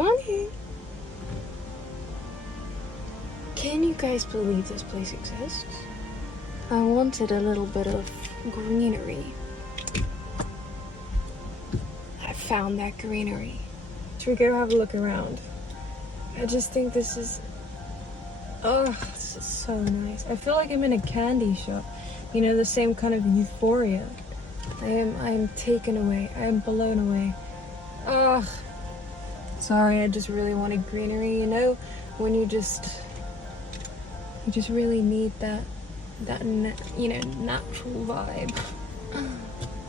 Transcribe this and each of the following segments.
morning. Can you guys believe this place exists? I wanted a little bit of greenery. I found that greenery. Should we go have a look around? I just think this is, oh, this is so nice. I feel like I'm in a candy shop. You know, the same kind of euphoria. I am taken away. I am blown away. Ugh. Sorry, I just really wanted greenery, you know? When you just really need that you know, natural vibe.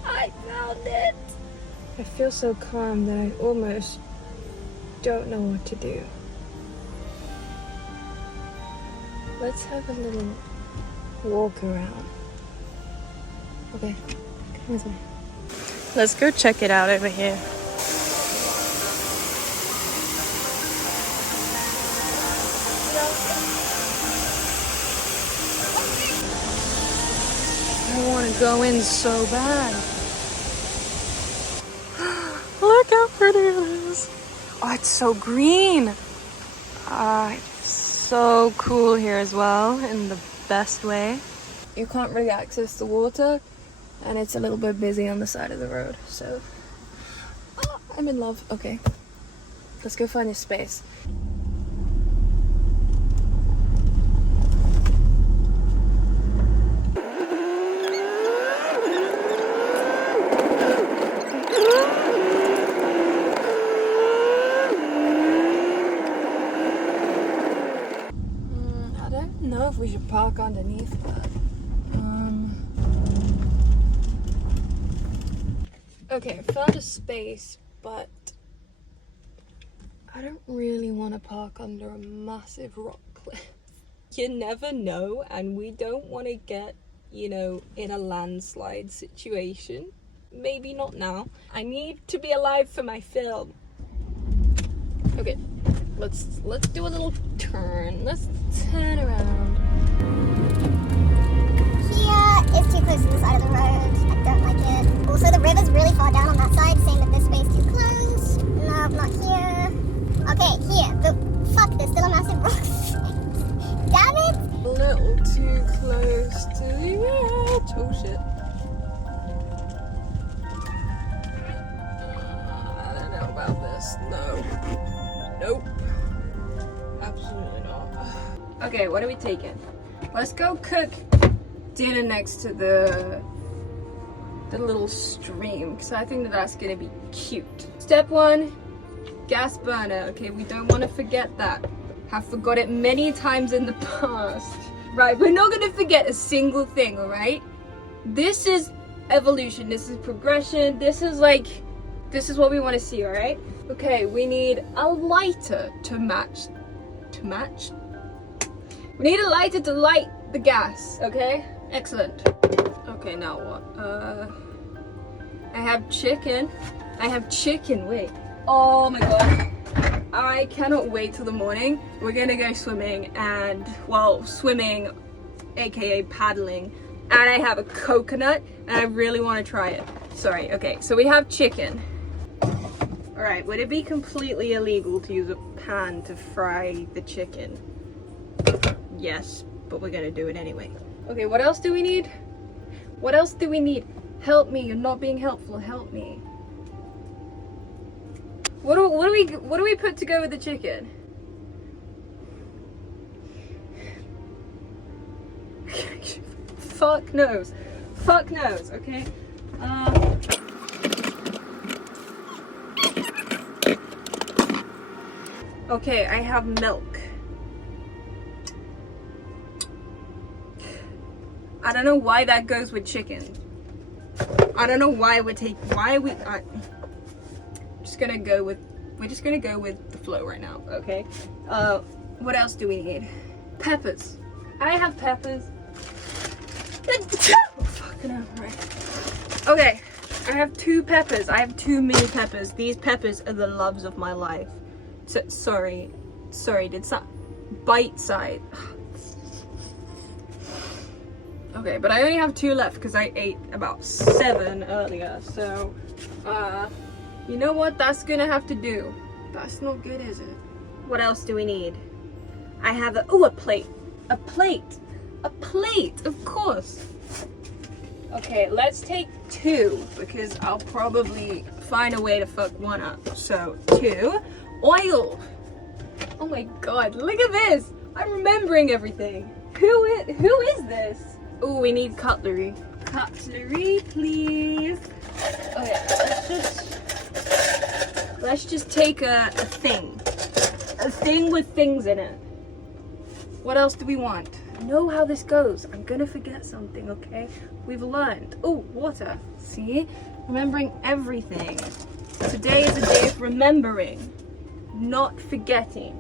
I found it! I feel so calm that I almost don't know what to do. Let's have a little walk around. Okay, come with me. Let's go check it out over here. I want to go in so bad. Look how pretty it is. Oh, it's so green. It's so cool here as well, in the best way. You can't really access the water, and it's a little bit busy on the side of the road, so I'm in love. Okay, let's go find a space. I don't know if we should park underneath, but okay, I found a space, but I don't really want to park under a massive rock cliff. You never know, and we don't want to get, you know, in a landslide situation. Maybe not now. I need to be alive for my film. Okay, let's do a little turn. Let's turn around. Here is too close to the side of the road. I don't like it. Also, the river's really far down on that side, saying that this space is too close. No, not here. Okay, here. Fuck, there's still a massive rock. Damn it! A little too close to the edge. Oh shit. I don't know about this. No. Nope. Absolutely not. Okay, what are we taking? Let's go cook dinner next to the little stream, because I think that's gonna be cute. Step 1, gas burner. Okay, we don't want to forget that. Have forgot it many times in the past. Right, we're not gonna forget a single thing, all right? This is evolution, this is progression, this is what we want to see, all right? Okay, we need a lighter to match. We need a lighter to light the gas, okay? Excellent. Okay, now what? I have chicken. Wait. Oh my god. I cannot wait till the morning. We're gonna go swimming, and, well, swimming, aka paddling. And I have a coconut, and I really want to try it. Sorry, okay, so we have chicken. Alright, would it be completely illegal to use a pan to fry the chicken? Yes, but we're gonna do it anyway. Okay, what else do we need? What else do we need? Help me, you're not being helpful, help me. What do we put to go with the chicken? Fuck knows. Fuck knows, okay? Okay, I have milk. I don't know why that goes with chicken. I don't know why we're just gonna go with the flow right now, okay? What else do we need? Peppers. I have peppers. Oh, fucking hell, right. Okay, I have 2 peppers. I have 2 mini peppers. These peppers are the loves of my life. So, sorry, did some bite side. Okay, but I only have 2 left because I ate about 7 earlier, so you know what, that's gonna have to do. That's not good, is it? What else do we need? I have a plate. A plate. A plate, of course. Okay, let's take 2 because I'll probably find a way to fuck one up. So 2. Oil. Oh my god, look at this. I'm remembering everything. Who is this? Oh, we need cutlery. Cutlery, please. Okay, let's just take a thing. A thing with things in it. What else do we want? I know how this goes. I'm gonna forget something, okay? We've learned. Oh, water. See? Remembering everything. Today is a day of remembering, not forgetting.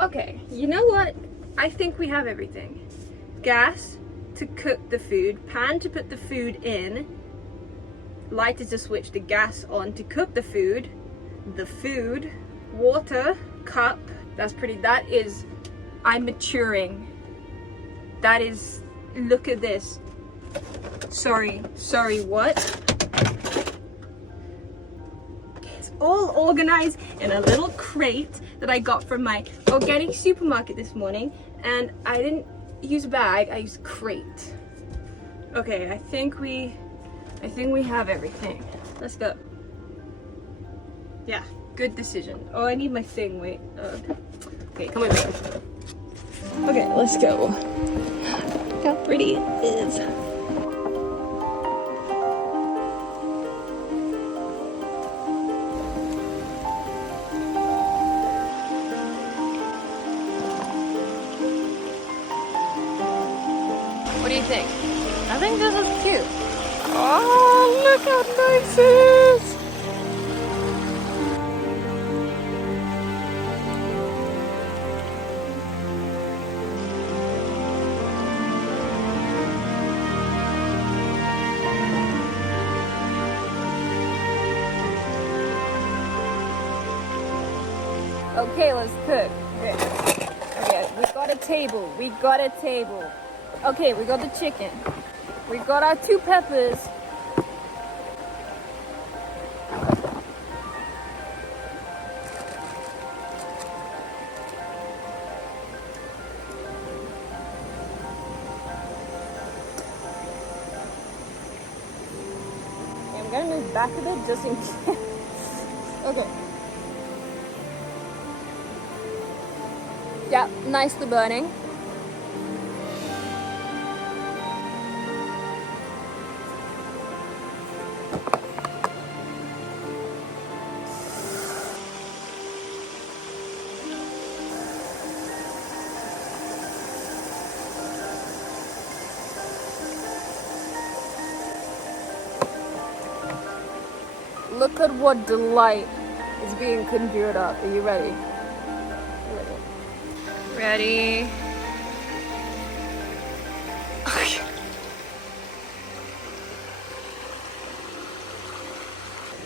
Okay, you know what? I think we have everything. Gas to cook the food, pan to put the food in, lighter to switch the gas on to cook the food, water, cup. That is, I'm maturing. That is, look at this. Sorry, what? It's all organized in a little crate that I got from my organic supermarket this morning, and I didn't use a bag, I used a crate. Okay, I think we have everything. Let's go. Yeah, good decision. Oh, I need my thing, wait. Okay, come with me. Okay, let's go. Look how pretty it is. What do you think? I think this is cute. Oh, look how nice it is! Okay, let's cook. Okay, we got a table. Okay, we got the chicken. We got our 2 peppers. Okay, I'm gonna move back a bit just in case. Okay. Yeah, nicely burning. Look at what delight is being conjured up. Are you ready? Ready?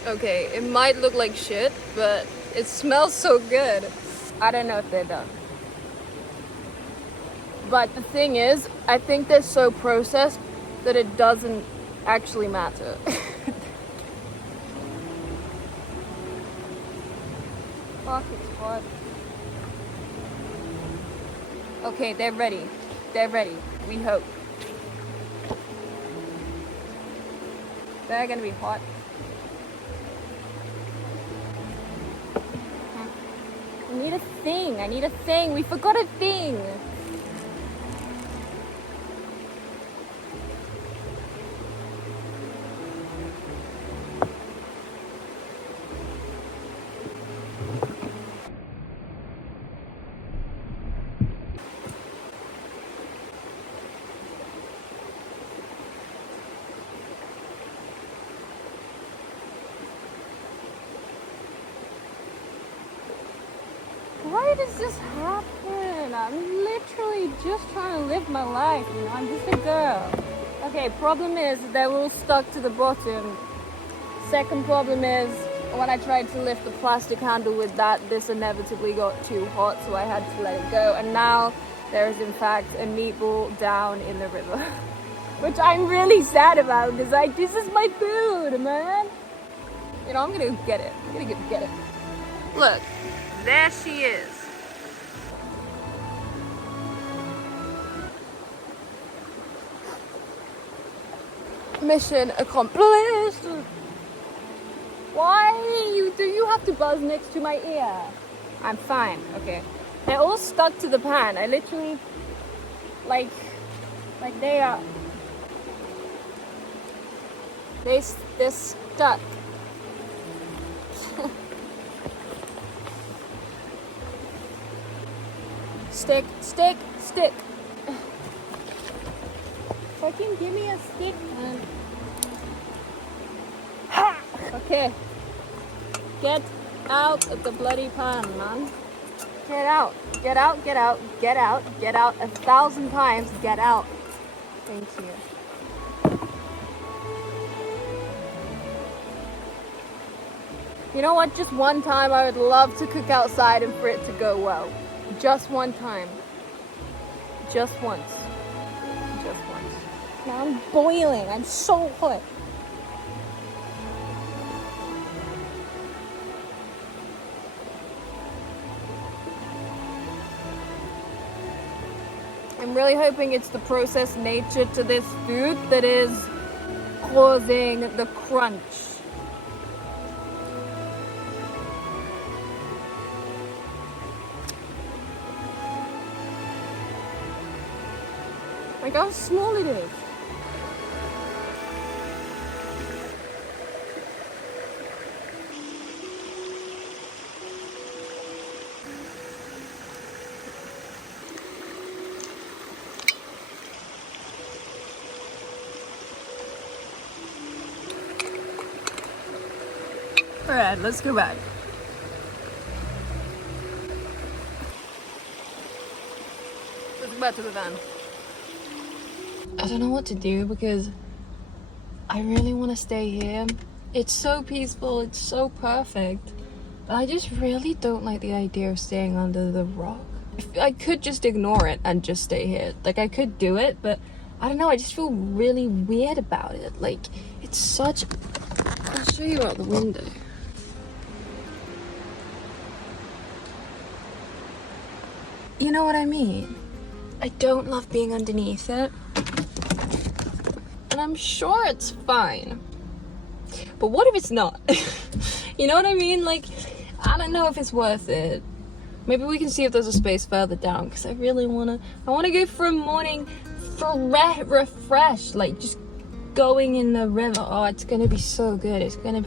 Okay, it might look like shit, but it smells so good. I don't know if they're done. But the thing is, I think they're so processed that it doesn't actually matter. Fuck, it's hot. Okay, they're ready. We hope. They're gonna be hot. I need a thing. We forgot a thing. Why does this happen? I'm literally just trying to live my life, you know, I'm just a girl. Okay, problem is they're all stuck to the bottom. Second problem is when I tried to lift the plastic handle with that, this inevitably got too hot, so I had to let it go. And now there is in fact a meatball down in the river, which I'm really sad about because this is my food, man. You know, I'm gonna go get it. I'm gonna go get it. Look, there she is. Mission accomplished. Why do you have to buzz next to my ear? I'm fine. Okay. They're all stuck to the pan. I literally, like they are. They're stuck. Stick. Fucking give me a stick, man. Ha! Okay. Get out of the bloody pan, man. Get out. Get out. 1,000 times. Get out. Thank you. You know what? Just one time I would love to cook outside and for it to go well. Just one time. Just once. Now I'm boiling. I'm so hot. I'm really hoping it's the processed nature to this food that is causing the crunch. Like how small it is. Alright, let's go back. Let's go back to the van. I don't know what to do because I really want to stay here. It's so peaceful, it's so perfect. But I just really don't like the idea of staying under the rock. I could just ignore it and just stay here. Like, I could do it, but I don't know, I just feel really weird about it. Like, it's such... I'll show you out the window. You know what I mean? I don't love being underneath it. And I'm sure it's fine. But what if it's not? You know what I mean? Like, I don't know if it's worth it. Maybe we can see if there's a space further down, because I really wanna go for a morning refresh, like just going in the river. Oh, it's gonna be so good. It's gonna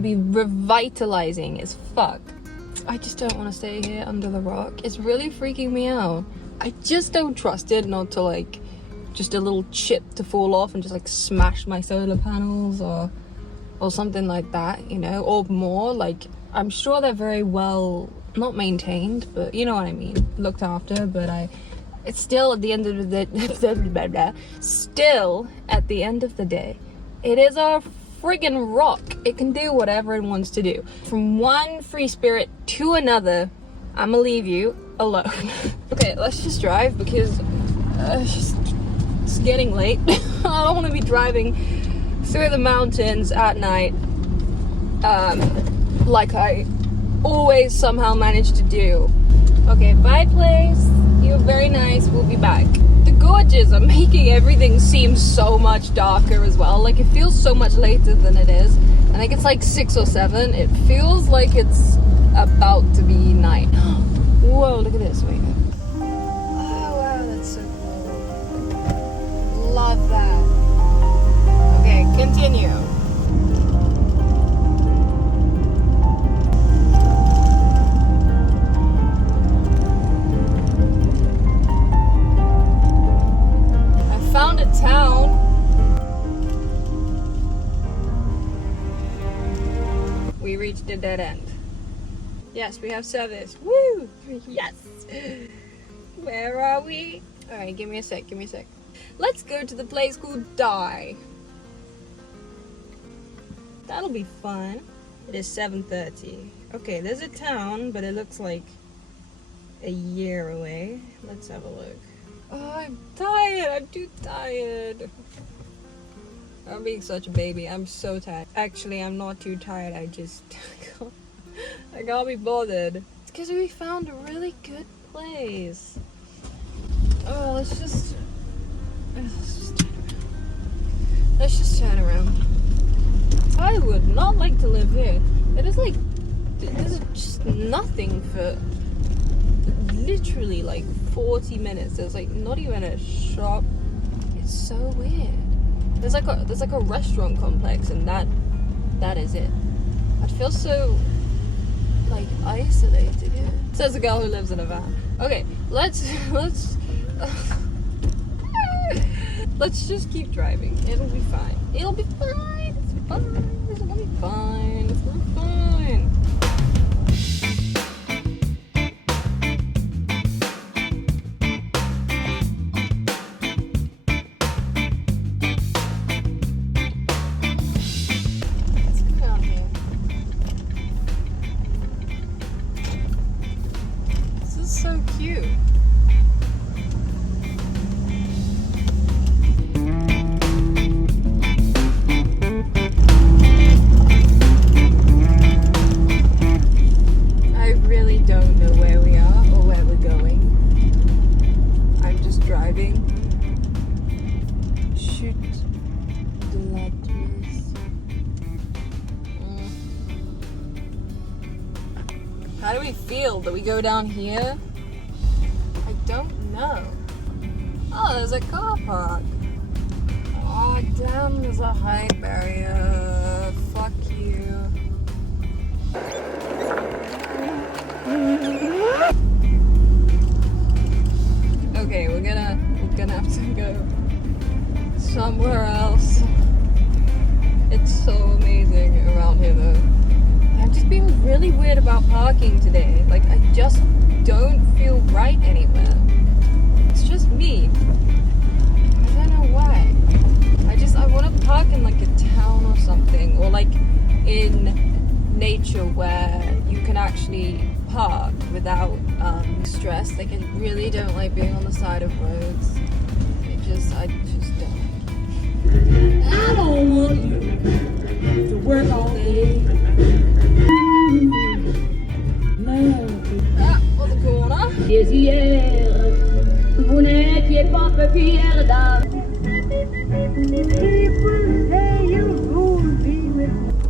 be revitalizing as fuck. I just don't want to stay here under the rock. It's really freaking me out. I just don't trust it not to, like, just a little chip to fall off and just like smash my solar panels or something like that, you know, or more. Like, I'm sure they're very well, not maintained, but you know what I mean, looked after. But it's still at the end of the day, still at the end of the day, it is a friggin' rock. It can do whatever it wants to do. From one free spirit to another, I'ma leave you alone. Okay, let's just drive because it's getting late. I don't want to be driving through the mountains at night, like I always somehow manage to do. Okay, bye place. You're very nice. We'll be back. The gorges are making everything seem so much darker as well. Like, it feels so much later than it is. I think it's like 6 or 7. It feels like it's about to be night. Whoa, look at this. Wait. Oh, wow, that's so cool. Love that. Okay, continue. Found a town. We reached a dead end. Yes, we have service. Woo! Yes! Where are we? Alright, give me a sec. Let's go to the place called Die. That'll be fun. It is 7:30. Okay, there's a town, but it looks like a year away. Let's have a look. Oh, I'm tired. I'm too tired. I'm being such a baby. I'm so tired. Actually, I'm not too tired. I just I can't be bothered. It's because we found a really good place. Oh, let's just turn around. I would not like to live here. It is like there's just nothing for literally like 40 minutes. There's like not even a shop. It's so weird. There's like a restaurant complex, and that is it. I'd feel so like isolated here. Says the girl who lives in a van. Okay, let's let's just keep driving. It'll be fine. It'll be fine. It's fine. It's gonna be fine. It's gonna be fine. So cute. I really don't know where we are or where we're going. I'm just driving. Shoot the letters. How do we feel? Do we go down here? I don't know. Oh, there's a car park. Oh, damn, there's a height barrier. Fuck you. Okay, we're gonna have to go somewhere else. It's so amazing around here though. I'm just being really weird about parking today. Like, I just don't feel right anywhere. It's just me. I don't know why. I want to park in like a town or something, or like in nature where you can actually park without stress. Like, I really don't like being on the side of roads. I just don't. I don't want to work all day. Ah, on the corner. Vous n'étiez pas fiers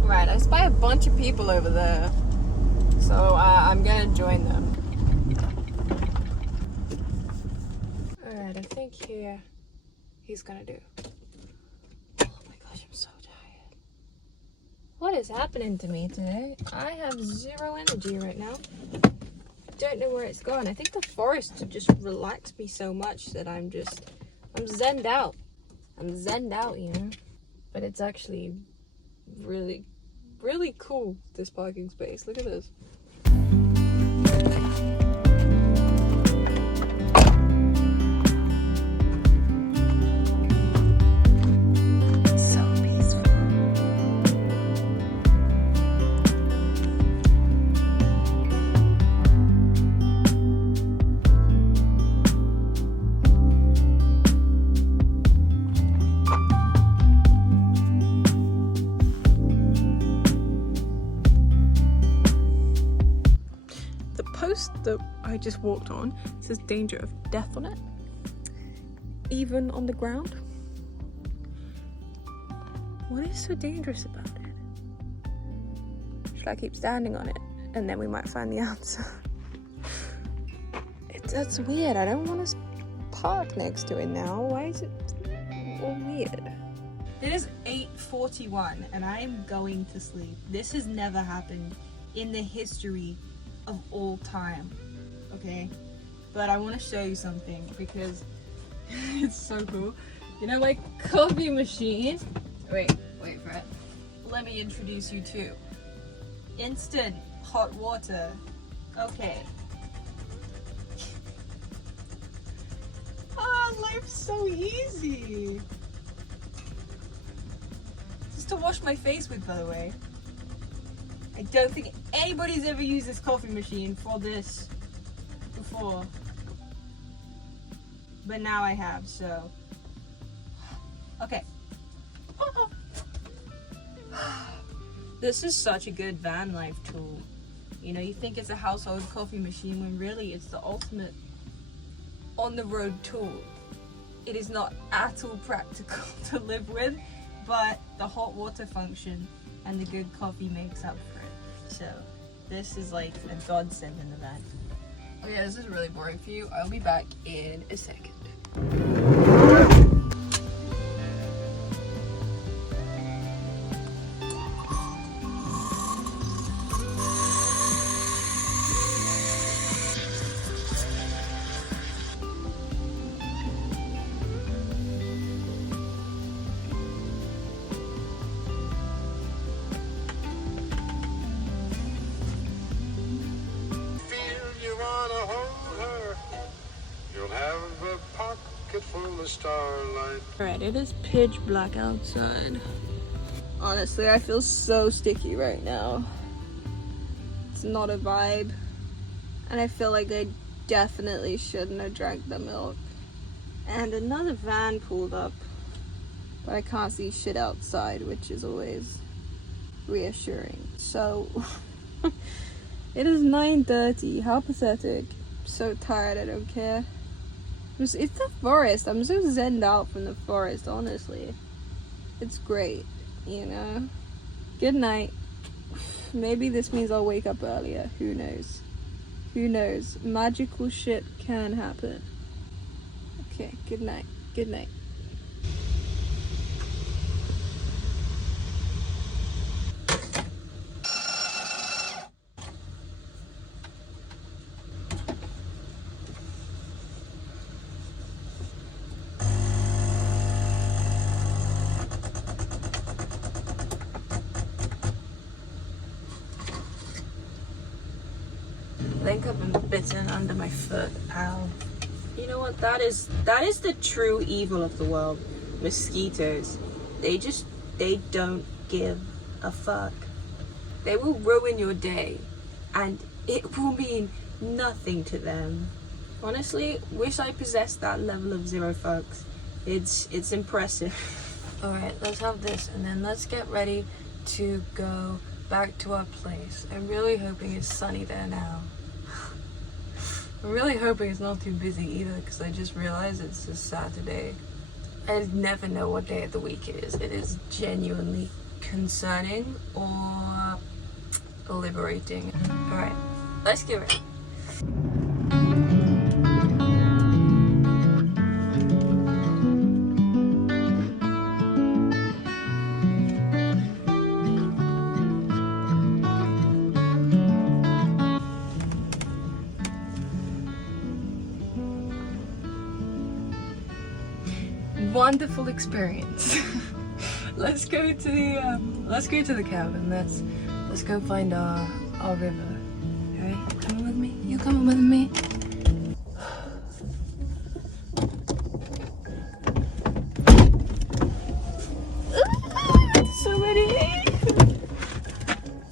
Right, I spy a bunch of people over there, so I'm gonna join them. Alright, I think here he's gonna do. Oh my gosh, I'm so tired. What is happening to me today? I have zero energy right now. Don't know where it's gone. I think the forest just relaxed me so much that I'm zenned out. I'm zenned out, you know. But it's actually really, really cool, this parking space. Look at this. That I just walked on says danger of death on it, even on the ground. What is so dangerous about it? Should I keep standing on it and then we might find the answer? That's weird. I don't want to park next to it now. Why is it all weird? It is 8:41 and I am going to sleep. This has never happened in the history of all time, okay? But I want to show you something because it's so cool. You know, my coffee machine. Wait for it. Let me introduce you to instant hot water. Okay. Ah, life's so easy. Just to wash my face with, by the way. I don't think anybody's ever used this coffee machine for this before, but now I have, so okay. This is such a good van life tool. You know, you think it's a household coffee machine when really it's the ultimate on the road tool. It is not at all practical to live with, but the hot water function and the good coffee makes up for it. So this is like a godsend in the van. Okay, this is really boring for you. I'll be back in a second. Alright, it is pitch black outside. Honestly, I feel so sticky right now. It's not a vibe. And I feel like I definitely shouldn't have drank the milk. And another van pulled up. But I can't see shit outside, which is always reassuring. So, it is 9:30. How pathetic. I'm so tired, I don't care. It's the forest. I'm so zenned out from the forest, honestly. It's great, you know? Good night. Maybe this means I'll wake up earlier. Who knows? Who knows? Magical shit can happen. Okay, good night. Good night. I think I've been bitten under my foot. Ow. You know what? That is the true evil of the world. Mosquitoes. They don't give a fuck. They will ruin your day, and it will mean nothing to them. Honestly, wish I possessed that level of zero fucks. It's impressive. Alright, let's have this, and then let's get ready to go back to our place. I'm really hoping it's sunny there now. I'm really hoping it's not too busy either, because I just realized it's a Saturday. I never know what day of the week it is. It is genuinely concerning or liberating. Alright, let's get ready. Wonderful experience. Let's go to the cabin. Let's go find our river. Alright, coming with me? You coming with me? So many.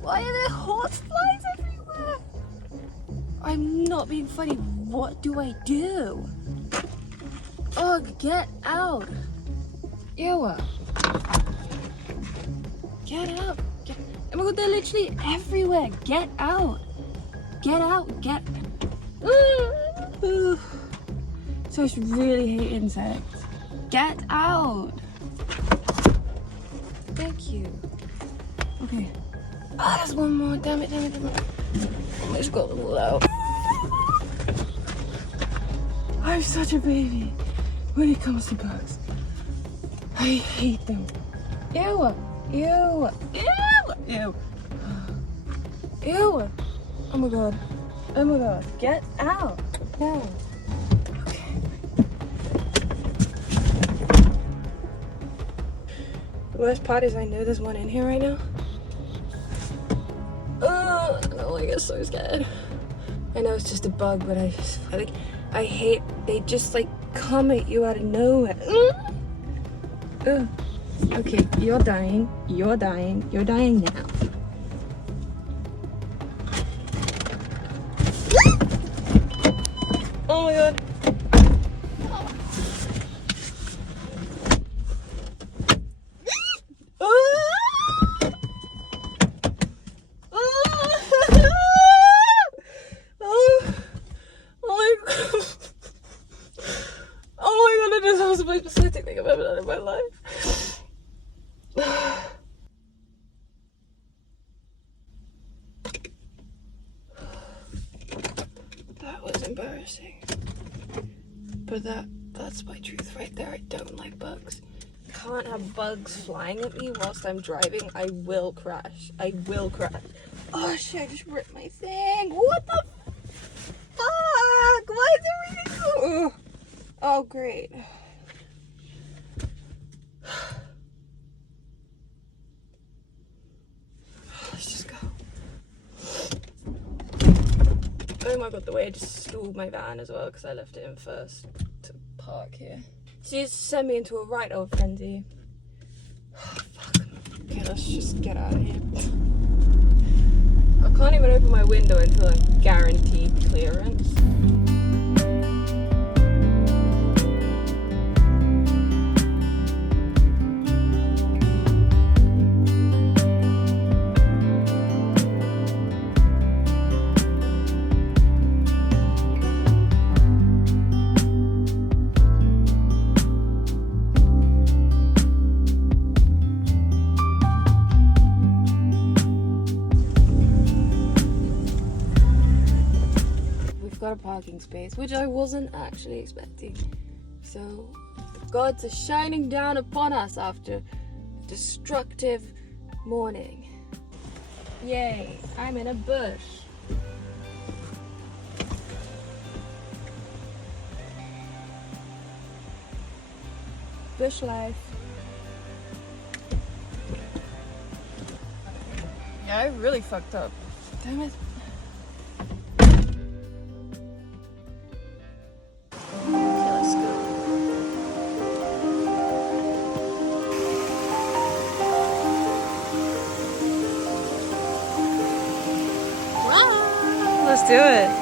Why are there horseflies everywhere? I'm not being funny. What do I do? Ugh, get out. Ew. Get out. Oh my god, they're literally everywhere. Get out. Get out. Get. So I should really hate insects. Get out. Thank you. Okay. Ah, there's one more. Damn it. I just got a little out. I'm such a baby when it comes to bugs. I hate them. Ew. Ew. Ew. Ew. Ew. Oh my god. Oh my god. Get out. No. Okay. The worst part is I know there's one in here right now. Oh, I get so scared. I know it's just a bug, but I hate, they just like come at you out of nowhere. Okay, you're dying now. Oh my god. embarrassing. But that's my truth right there. I don't like bugs. Can't have bugs flying at me whilst I'm driving. I will crash. I will crash. Oh shit, I just ripped my thing. What the fuck? Why is it really? Oh great. Let's just go. Oh my god, the way I just stalled my van as well because I left it in first to park here. She just sent me into a right old frenzy. Oh, fuck. Okay, let's just get out of here. I can't even open my window until I'm guaranteed clearance. Got a parking space, which I wasn't actually expecting. So the gods are shining down upon us after a destructive morning. Yay, I'm in a bush. Bush life. Yeah, I really fucked up. Damn it. Let's do it.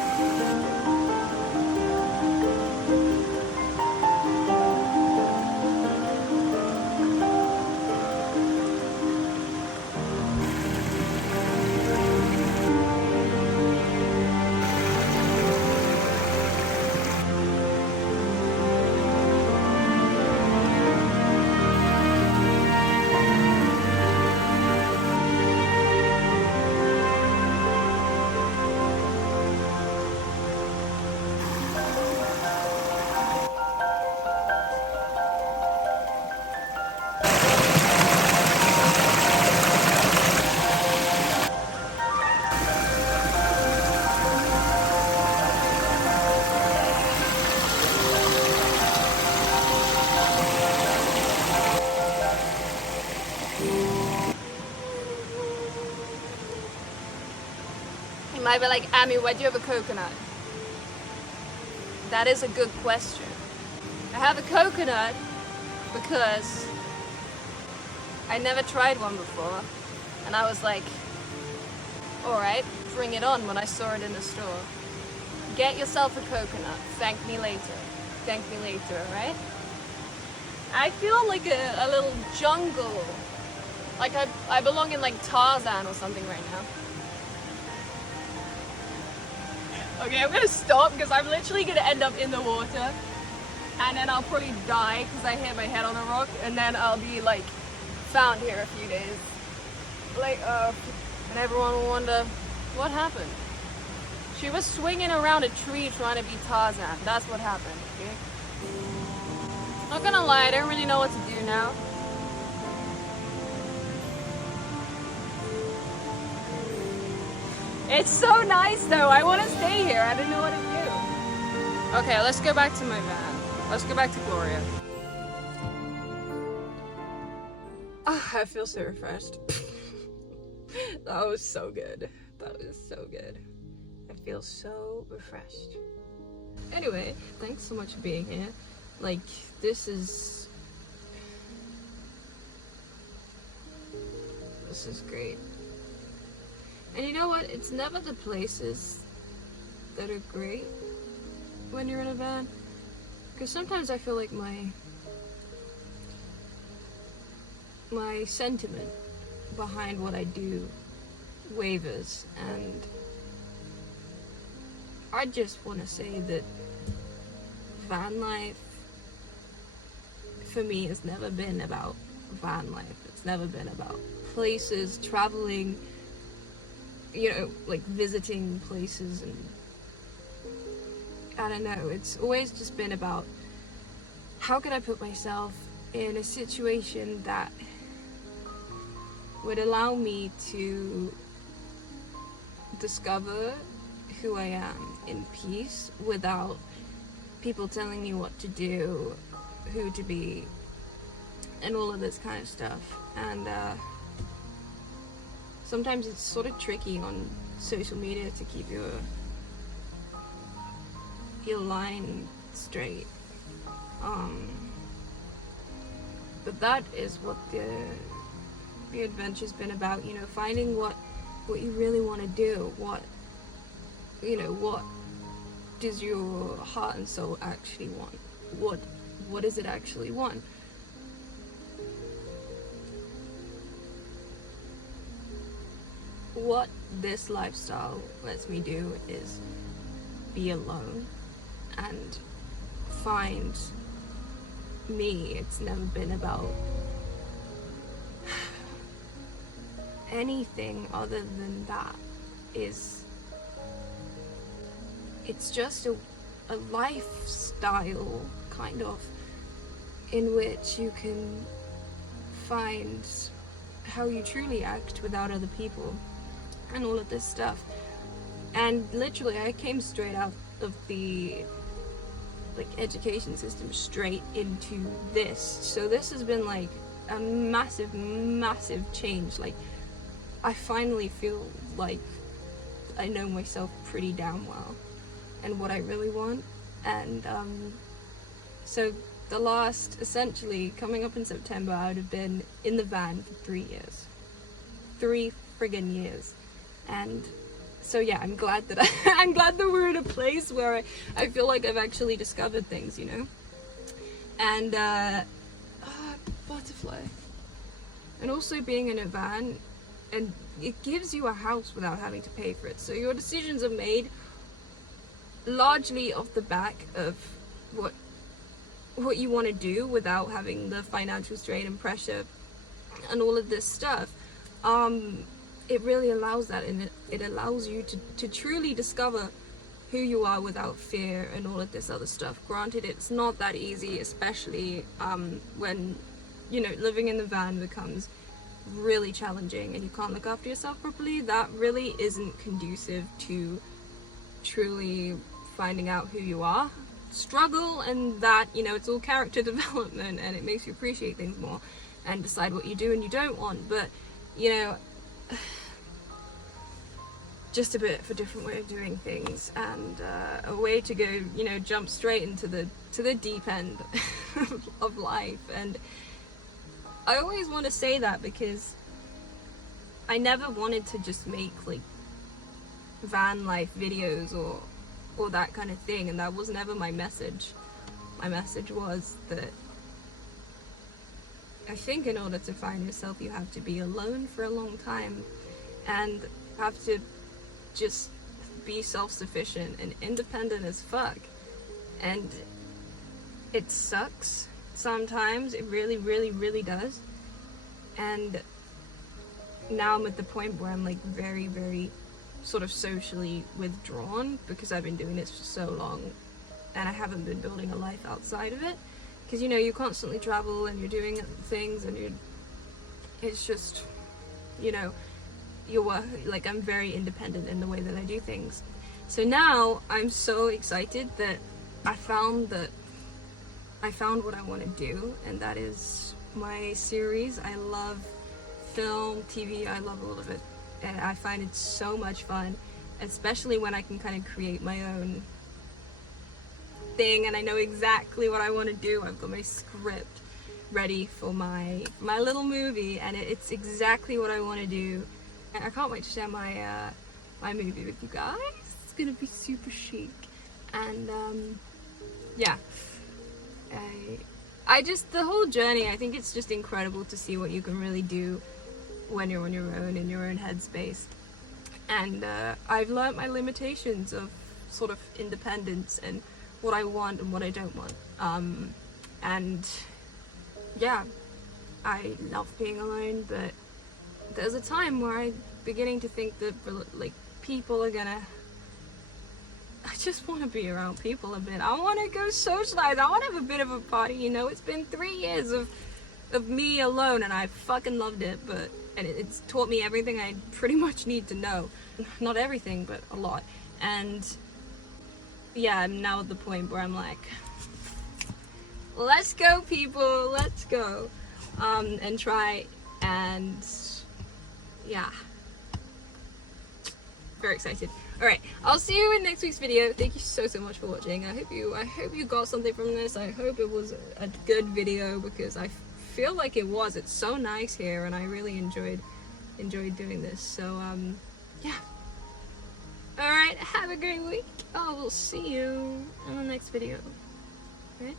You might be like, Amy, why do you have a coconut? That is a good question. I have a coconut because I never tried one before. And I was like, alright, bring it on when I saw it in the store. Get yourself a coconut. Thank me later. Thank me later, right? I feel like a little jungle. Like I belong in like Tarzan or something right now. Okay, I'm gonna stop because I'm literally gonna end up in the water. And then I'll probably die because I hit my head on a rock. And then I'll be like found here a few days. Like, and everyone will wonder, what happened? She was swinging around a tree trying to be Tarzan. That's what happened, okay? Not gonna lie, I don't really know what to do now. It's so nice though, I want to stay here, I don't know what to do. Okay, let's go back to my van. Let's go back to Gloria. Oh, I feel so refreshed. That was so good. That was so good. I feel so refreshed. Anyway, thanks so much for being here. Like, this is great. And you know what? It's never the places that are great when you're in a van. Because sometimes I feel like my sentiment behind what I do wavers, and I just want to say that van life for me has never been about van life. It's never been about places, traveling, you know, like visiting places and I don't know, it's always just been about how can I put myself in a situation that would allow me to discover who I am in peace without people telling me what to do, who to be, and all of this kind of stuff. And sometimes it's sort of tricky on social media to keep your line straight. But that is what the adventure's been about, you know, finding what you really want to do, what does your heart and soul actually want, what does it actually want. What this lifestyle lets me do is be alone and find me. It's never been about anything other than that. It's just a lifestyle, kind of, in which you can find how you truly act without other people and all of this stuff. And literally I came straight out of the education system straight into this, so this has been like a massive change. Like, I finally feel like I know myself pretty damn well and what I really want. And so the last, essentially coming up in September, I would have been in the van for 3 years. 3 friggin' years. And so yeah, I'm glad that I'm glad that we're in a place where I feel like I've actually discovered things, you know. And butterfly. And also being in a van, and it gives you a house without having to pay for it. So your decisions are made largely off the back of what you want to do without having the financial strain and pressure and all of this stuff. It really allows that, and it allows you to truly discover who you are without fear and all of this other stuff. Granted, it's not that easy, especially when, you know, living in the van becomes really challenging and you can't look after yourself properly. That really isn't conducive to truly finding out who you are. Struggle, and that, you know, it's all character development, and it makes you appreciate things more and decide what you do and you don't want. But, you know, just a bit of a different way of doing things, and a way to go, you know, jump straight into the deep end of life. And I always want to say that because I never wanted to just make like van life videos or that kind of thing, and that was never my message. My message was that I think in order to find yourself, you have to be alone for a long time and have to just be self-sufficient and independent as fuck. And it sucks sometimes, it really does. And now I'm at the point where I'm like very sort of socially withdrawn because I've been doing this for so long and I haven't been building a life outside of it. Because, you know, you constantly travel and you're doing things and it's just, you know, like, I'm very independent in the way that I do things. So now I'm so excited that I found what I want to do, and that is my series. I love film, TV, I love all of it, and I find it so much fun, especially when I can kind of create my own thing and I know exactly what I want to do. I've got my script ready for my little movie, and it's exactly what I want to do. And I can't wait to share my my movie with you guys. It's gonna be super chic. And yeah, I just, the whole journey, I think it's just incredible to see what you can really do when you're on your own, in your own headspace. And I've learnt my limitations of sort of independence and what I want and what I don't want. And yeah, I love being alone, but there's a time where I'm beginning to think that, like, people are gonna I just want to be around people a bit. I want to go socialize. I want to have a bit of a party, you know. It's been 3 years of me alone, and I fucking loved it, and it's taught me everything I pretty much need to know. Not everything, but a lot. And yeah, I'm now at the point where I'm like, let's go, people, let's go. And try, and yeah, very excited. All right, I'll see you in next week's video. Thank you so much for watching. I hope you got something from this. I hope it was a good video, because I feel like it was. It's so nice here, and I really enjoyed doing this. So yeah. All right, have a great week. I will see you in the next video. All right.